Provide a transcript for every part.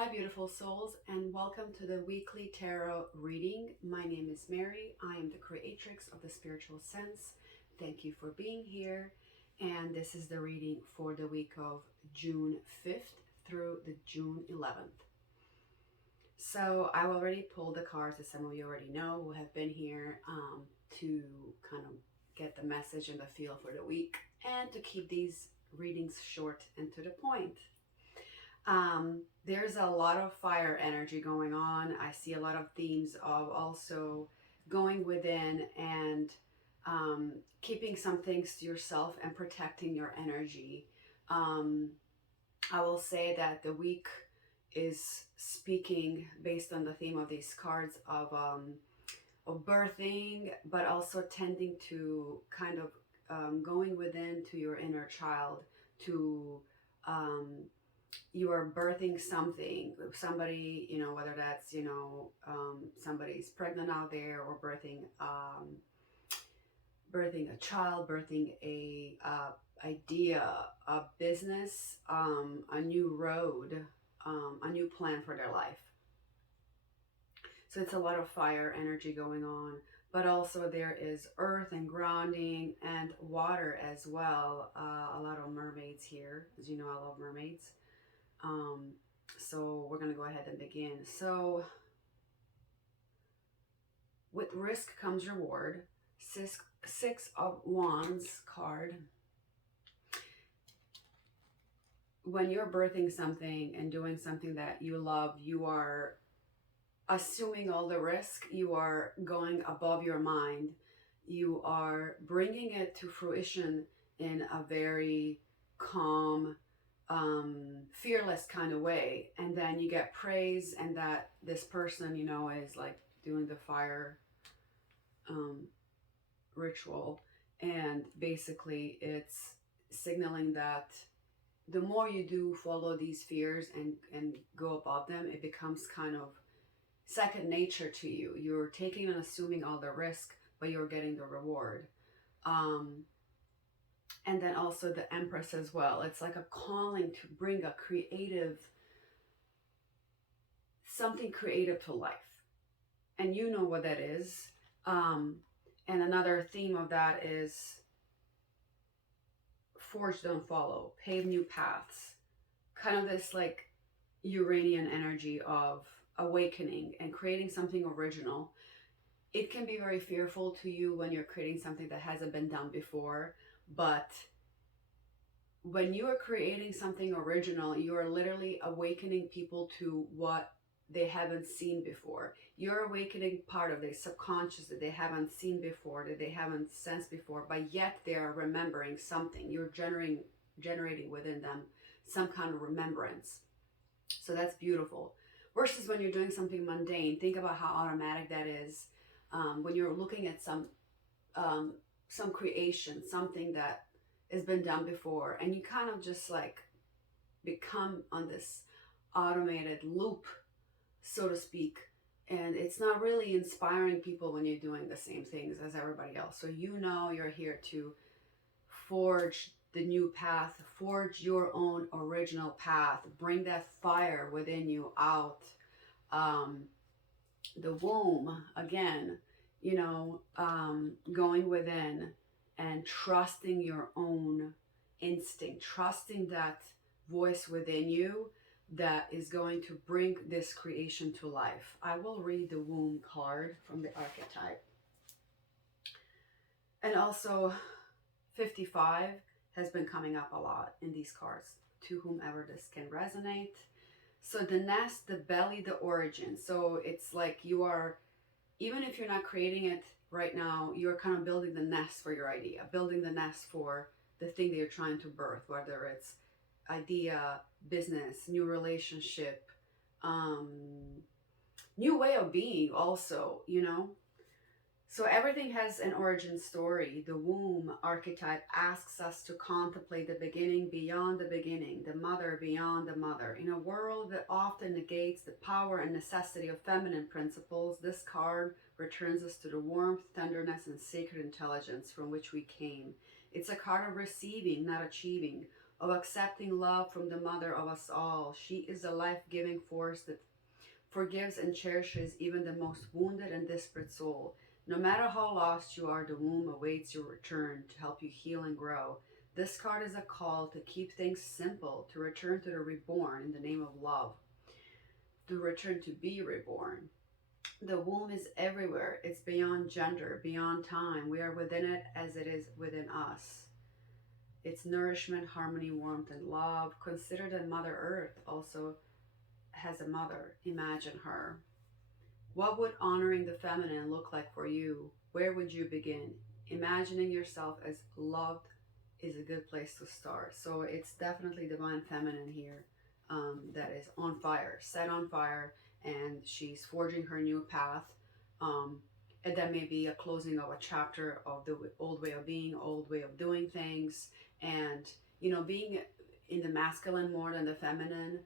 Hi, beautiful souls, and welcome to the weekly tarot reading. My name is Meri. I am the creatrix of the spiritual sense. Thank you for being here. And this is the reading for the week of June 5th through the June 11th. So I already pulled the cards, as some of you already know who have been here, to kind of get the message and the feel for the week and to keep these readings short and to the point. There's a lot of fire energy going on. I see a lot of themes of also going within and keeping some things to yourself and protecting your energy. I will say that the week is speaking based on the theme of these cards of birthing, but also tending to kind of going within to your inner child to you are birthing something, somebody, whether that's, somebody's pregnant out there or birthing a child, birthing a idea, a business, a new road, a new plan for their life. So it's a lot of fire energy going on, but also there is earth and grounding and water as well. A lot of mermaids here. As you know, I love mermaids. So we're going to go ahead and begin. So with risk comes reward. Six of Wands card. When you're birthing something and doing something that you love, you are assuming all the risk. You are going above your mind. You are bringing it to fruition in a very calm, fearless kind of way, and then you get praise, and that this person, is like doing the fire ritual, and basically it's signaling that the more you do follow these fears and go above them, it becomes kind of second nature to you. You're taking and assuming all the risk, but you're getting the reward. And then also the Empress as well. It's like a calling to bring a something creative to life. And you know what that is. And another theme of that is forge, don't follow, pave new paths. Kind of this like Uranian energy of awakening and creating something original. It can be very fearful to you when you're creating something that hasn't been done before, but when you are creating something original, you are literally awakening people to what they haven't seen before. You're awakening part of their subconscious that they haven't seen before, that they haven't sensed before, but yet they are remembering something. You're generating within them some kind of remembrance. So that's beautiful. Versus when you're doing something mundane, think about how automatic that is. When you're looking at some creation, something that has been done before, and you kind of just like become on this automated loop, so to speak, and it's not really inspiring people when you're doing the same things as everybody else. So you're here to forge the new path, forge your own original path, bring that fire within you out. The womb again, going within and trusting your own instinct, trusting that voice within you that is going to bring this creation to life. I will read the womb card from the archetype. And also 55 has been coming up a lot in these cards, to whomever this can resonate. So the nest, the belly, the origin. So it's like you are, even if you're not creating it right now, you're kind of building the nest for your idea, building the nest for the thing that you're trying to birth, whether it's idea, business, new relationship, new way of being also, So everything has an origin story. The womb archetype asks us to contemplate the beginning beyond the beginning, the mother beyond the mother. In a world that often negates the power and necessity of feminine principles, this card returns us to the warmth, tenderness, and sacred intelligence from which we came. It's a card of receiving, not achieving, of accepting love from the mother of us all. She is a life-giving force that forgives and cherishes even the most wounded and desperate soul. No matter how lost you are, the womb awaits your return to help you heal and grow. This card is a call to keep things simple, to return to the reborn in the name of love, to return to be reborn. The womb is everywhere. It's beyond gender, beyond time. We are within it as it is within us. It's nourishment, harmony, warmth, and love. Consider that Mother Earth also has a mother. Imagine her. What would honoring the feminine look like for you? Where would you begin? Imagining yourself as loved is a good place to start. So it's definitely divine feminine here, that is on fire, set on fire, and she's forging her new path. Um, and that may be a closing of a chapter of the old way of being, old way of doing things, and being in the masculine more than the feminine.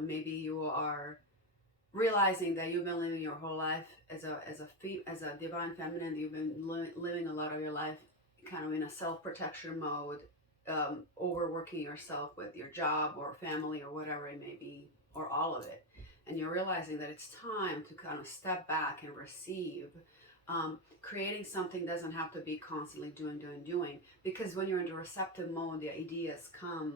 Maybe you are realizing that you've been living your whole life as a divine feminine. You've been living a lot of your life kind of in a self-protection mode, overworking yourself with your job or family or whatever it may be, or all of it, and you're realizing that it's time to kind of step back and receive. Creating something doesn't have to be constantly doing, because when you're in the receptive mode, the ideas come,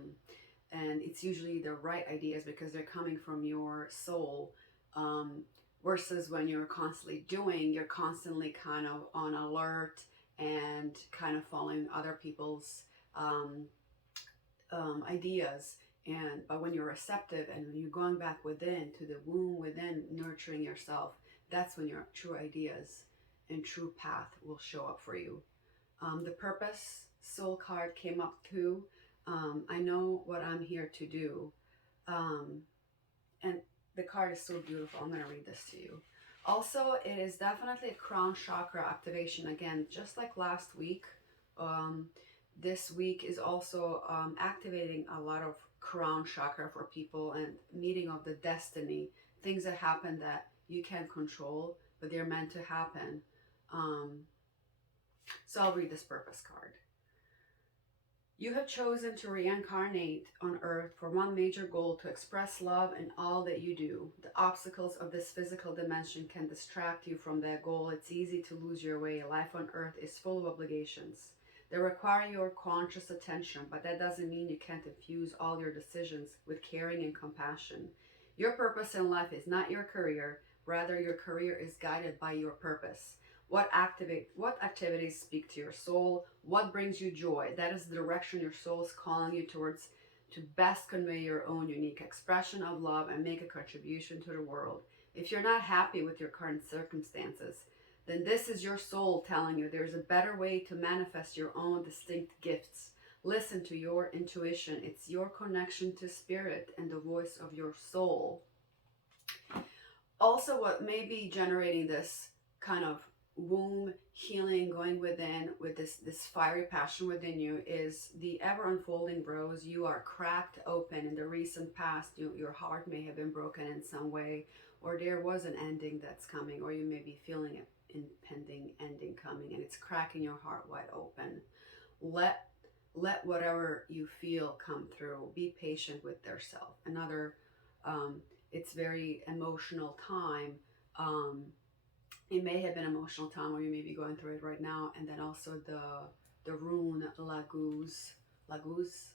and it's usually the right ideas because they're coming from your soul. um, versus when you're constantly doing, you're constantly kind of on alert and kind of following other people's um, ideas. But when you're receptive and when you're going back within to the womb within, nurturing yourself, that's when your true ideas and true path will show up for you. The purpose soul card came up too. I know what I'm here to do. Um, and the card is so beautiful. I'm going to read this to you. Also, it is definitely a crown chakra activation. Again, just like last week, um, this week is also activating a lot of crown chakra for people, and meeting of the destiny, things that happen that you can't control, but they're meant to happen. Um, so I'll read this purpose card. You have chosen to reincarnate on Earth for one major goal: to express love in all that you do. The obstacles of this physical dimension can distract you from that goal. It's easy to lose your way. Life on Earth is full of obligations. They require your conscious attention, but that doesn't mean you can't infuse all your decisions with caring and compassion. Your purpose in life is not your career, rather your career is guided by your purpose. What activities speak to your soul? What brings you joy? That is the direction your soul is calling you towards, to best convey your own unique expression of love and make a contribution to the world. If you're not happy with your current circumstances, then this is your soul telling you there's a better way to manifest your own distinct gifts. Listen to your intuition. It's your connection to spirit and the voice of your soul. Also, what may be generating this kind of womb healing, going within with this fiery passion within you, is the ever unfolding rose. You are cracked open. In the recent past, your heart may have been broken in some way, or there was an ending that's coming, or you may be feeling an impending ending coming, and it's cracking your heart wide open. Let whatever you feel come through. Be patient with yourself. It's very emotional time. It may have been emotional time, or you may be going through it right now. And then also the rune Laguz. Laguz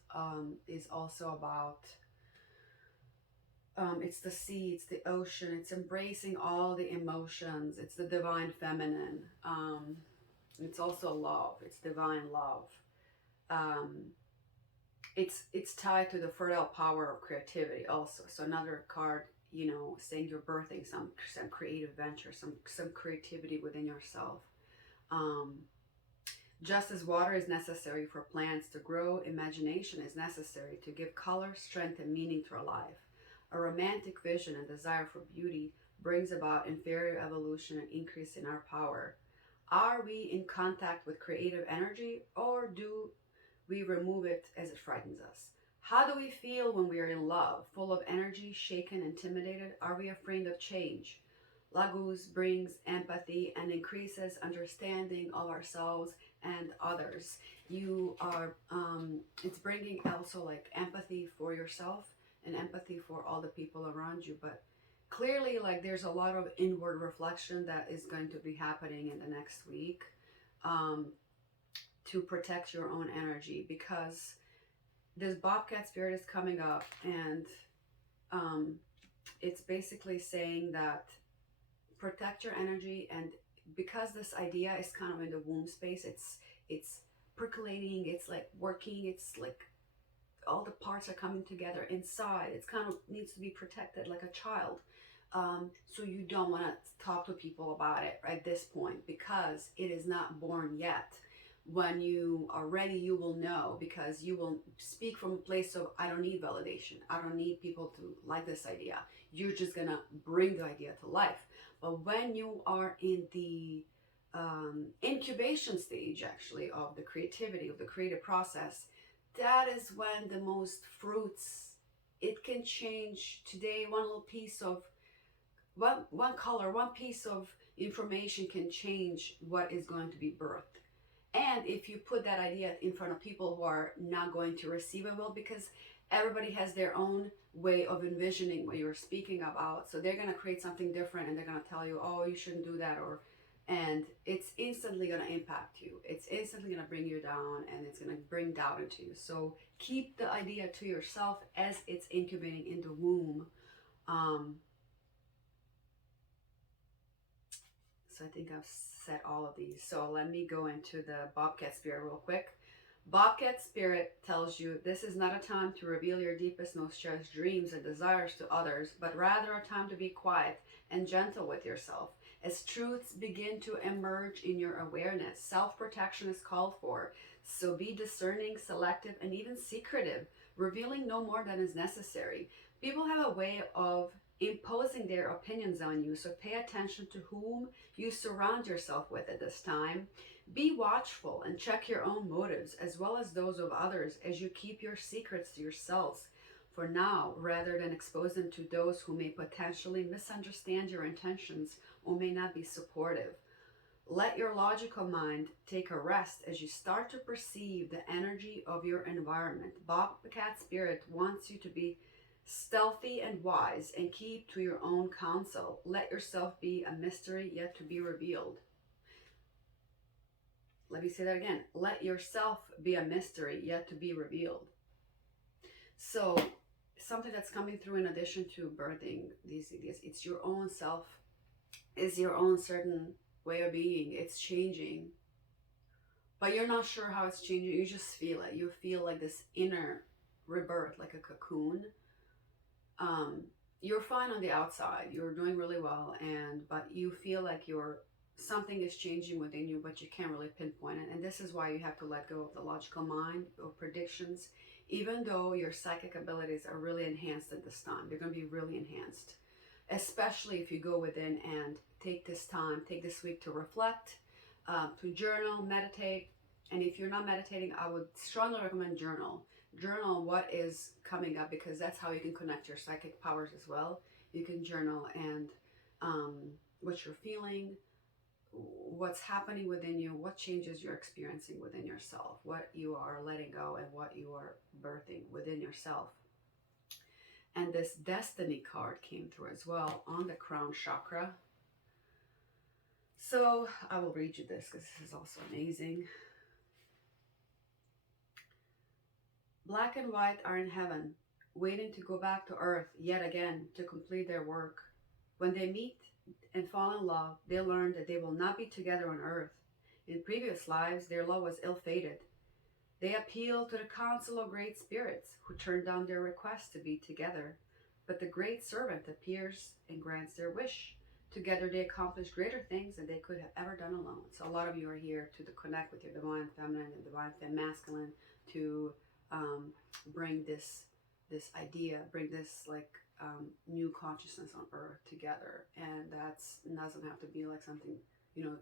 is also about, it's the sea, it's the ocean, it's embracing all the emotions. It's the divine feminine. It's also love. It's divine love. It's tied to the fertile power of creativity also. So another card, saying you're birthing some creative venture, some creativity within yourself. Just as water is necessary for plants to grow, imagination is necessary to give color, strength, and meaning to our life. A romantic vision and desire for beauty brings about inferior evolution and increase in our power. Are we in contact with creative energy, or do we remove it as it frightens us? How do we feel when we are in love? Full of energy, shaken, intimidated? Are we afraid of change? Laguz brings empathy and increases understanding of ourselves and others. you are it's bringing also like empathy for yourself and empathy for all the people around you. But clearly, like, there's a lot of inward reflection that is going to be happening in the next week, um, to protect your own energy, because this bobcat spirit is coming up, and um, it's basically saying that protect your energy. And because this idea is kind of in the womb space, it's percolating, it's like working, it's like all the parts are coming together inside. It's kind of needs to be protected like a child. So you don't want to talk to people about it at this point because it is not born yet. When you are ready, you will know, because you will speak from a place of, I don't need validation. I don't need people to like this idea. You're just gonna bring the idea to life. But when you are in the incubation stage, actually, of the creativity, of the creative process, that is when the most fruits, it can change today. One little piece of one color, one piece of information can change what is going to be birthed. And if you put that idea in front of people who are not going to receive it well, because everybody has their own way of envisioning what you're speaking about, so they're going to create something different, and they're going to tell you, oh, you shouldn't do that, or, and it's instantly going to impact you. It's instantly going to bring you down, and it's going to bring doubt into you. So keep the idea to yourself as it's incubating in the womb. um, So I think I've said all of these. So let me go into the Bobcat Spirit real quick. Bobcat Spirit tells you this is not a time to reveal your deepest, most cherished dreams and desires to others, but rather a time to be quiet and gentle with yourself. As truths begin to emerge in your awareness, self-protection is called for. So be discerning, selective, and even secretive, revealing no more than is necessary. People have a way of imposing their opinions on you, so pay attention to whom you surround yourself with at this time. Be watchful and check your own motives as well as those of others as you keep your secrets to yourselves for now, rather than expose them to those who may potentially misunderstand your intentions or may not be supportive. Let your logical mind take a rest as you start to perceive the energy of your environment. Bobcat Spirit wants you to be stealthy and wise and keep to your own counsel. Let yourself be a mystery yet to be revealed. Let me say that again. Let yourself be a mystery yet to be revealed. So something that's coming through in addition to birthing these ideas, it's your own self, is your own certain way of being. It's changing, but you're not sure how it's changing. You just feel it. You feel like this inner rebirth, like a cocoon. You're fine on the outside. You're doing really well, but you feel like something is changing within you, but you can't really pinpoint it. And this is why you have to let go of the logical mind or predictions. Even though your psychic abilities are really enhanced at this time, they're going to be really enhanced, especially if you go within and take this week to reflect, to journal, meditate. And if you're not meditating, I would strongly recommend journal what is coming up, because that's how you can connect your psychic powers as well. You can journal and what you're feeling, what's happening within you, what changes you're experiencing within yourself, what you are letting go, and what you are birthing within yourself. And this destiny card came through as well on the crown chakra. So I will read you this because this is also amazing. Black and white are in heaven, waiting to go back to earth yet again to complete their work. When they meet and fall in love, they learn that they will not be together on earth. In previous lives, their love was ill-fated. They appeal to the council of great spirits, who turn down their request to be together. But the great servant appears and grants their wish. Together they accomplish greater things than they could have ever done alone. So a lot of you are here to connect with your divine feminine and divine masculine, to bring this idea, bring this new consciousness on earth together. And that doesn't have to be like something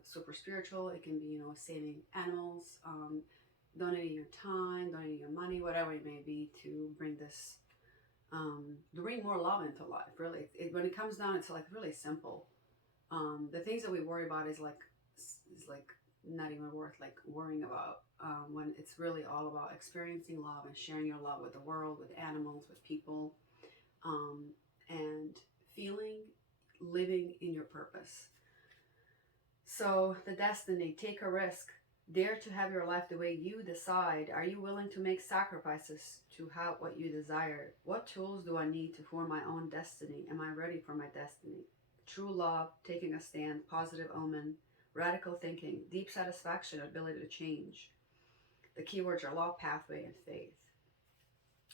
super spiritual. It can be saving animals, donating your time, donating your money, whatever it may be, to bring this to bring more love into life. Really, when it comes down, it's like really simple. The things that we worry about is like not even worth like worrying about, when it's really all about experiencing love and sharing your love with the world, with animals, with people, um, and feeling, living in your purpose. So the destiny, take a risk. Dare to have your life the way you decide. Are you willing to make sacrifices to have what you desire? What tools do I need to form my own destiny? Am I ready for my destiny? True love, taking a stand, positive omen, radical thinking, deep satisfaction, ability to change. The keywords are law, pathway, and faith.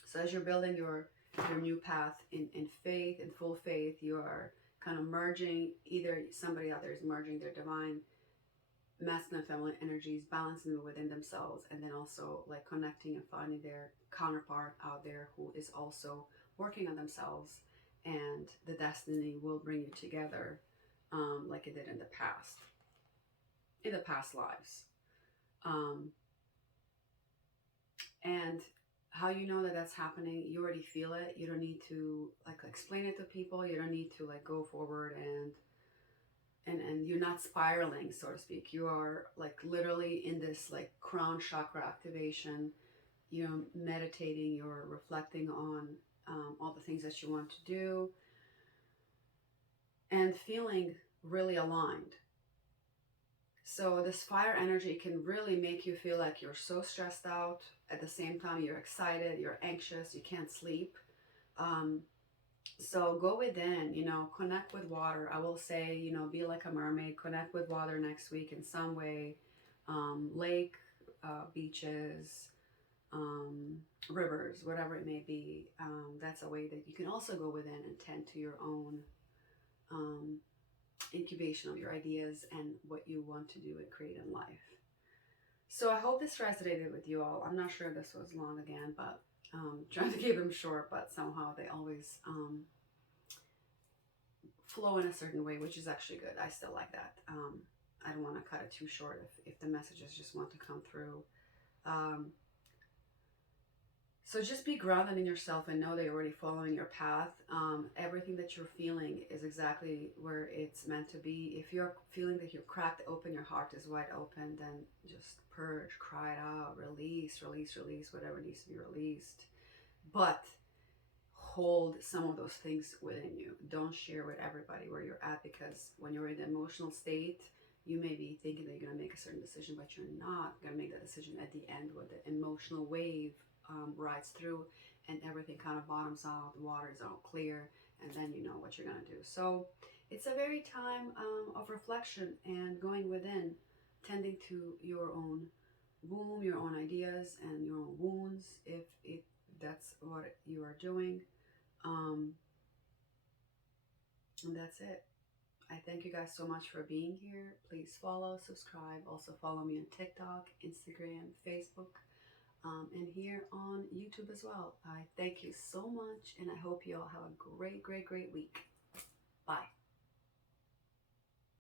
So as you're building your new path in faith, in full faith, you are kind of merging, either somebody out there is merging their divine masculine and feminine energies, balancing them within themselves, and then also like connecting and finding their counterpart out there who is also working on themselves, and the destiny will bring you together, like it did in the past lives. um, and how you know that that's happening, you already feel it. You don't need to like explain it to people. You don't need to like go forward and you're not spiraling, so to speak. You are like literally in this like crown chakra activation. You're meditating, you're reflecting on, all the things that you want to do, and feeling really aligned. So this fire energy can really make you feel like you're so stressed out. At the same time, you're excited, you're anxious, you can't sleep. Um, So go within, connect with water. I will say, be like a mermaid, connect with water next week in some way. Lake, beaches, rivers, whatever it may be. That's a way that you can also go within and tend to your own, um, incubation of your ideas and what you want to do and create in life. So I hope this resonated with you all. I'm not sure if this was long again, but trying to keep them short, but somehow they always, flow in a certain way, which is actually good. I still like that. I don't want to cut it too short if the messages just want to come through. Um, so just be grounded in yourself and know that you're already following your path. Everything that you're feeling is exactly where it's meant to be. If you're feeling that you're cracked open, your heart is wide open, then just purge, cry it out, release, release, release whatever needs to be released. But hold some of those things within you. Don't share with everybody where you're at, because when you're in the emotional state, you may be thinking that you're going to make a certain decision, but you're not going to make that decision at the end, where the emotional wave, rides through and everything kind of bottoms out, the water is all clear, and then you know what you're going to do. So it's a very time, of reflection and going within, tending to your own womb, your own ideas, and your own wounds, if that's what you are doing. um, and that's it. I thank you guys so much for being here. Please follow, subscribe. Also follow me on TikTok, Instagram, Facebook, and here on YouTube as well. I thank you so much, and I hope you all have a great, great, great week. Bye.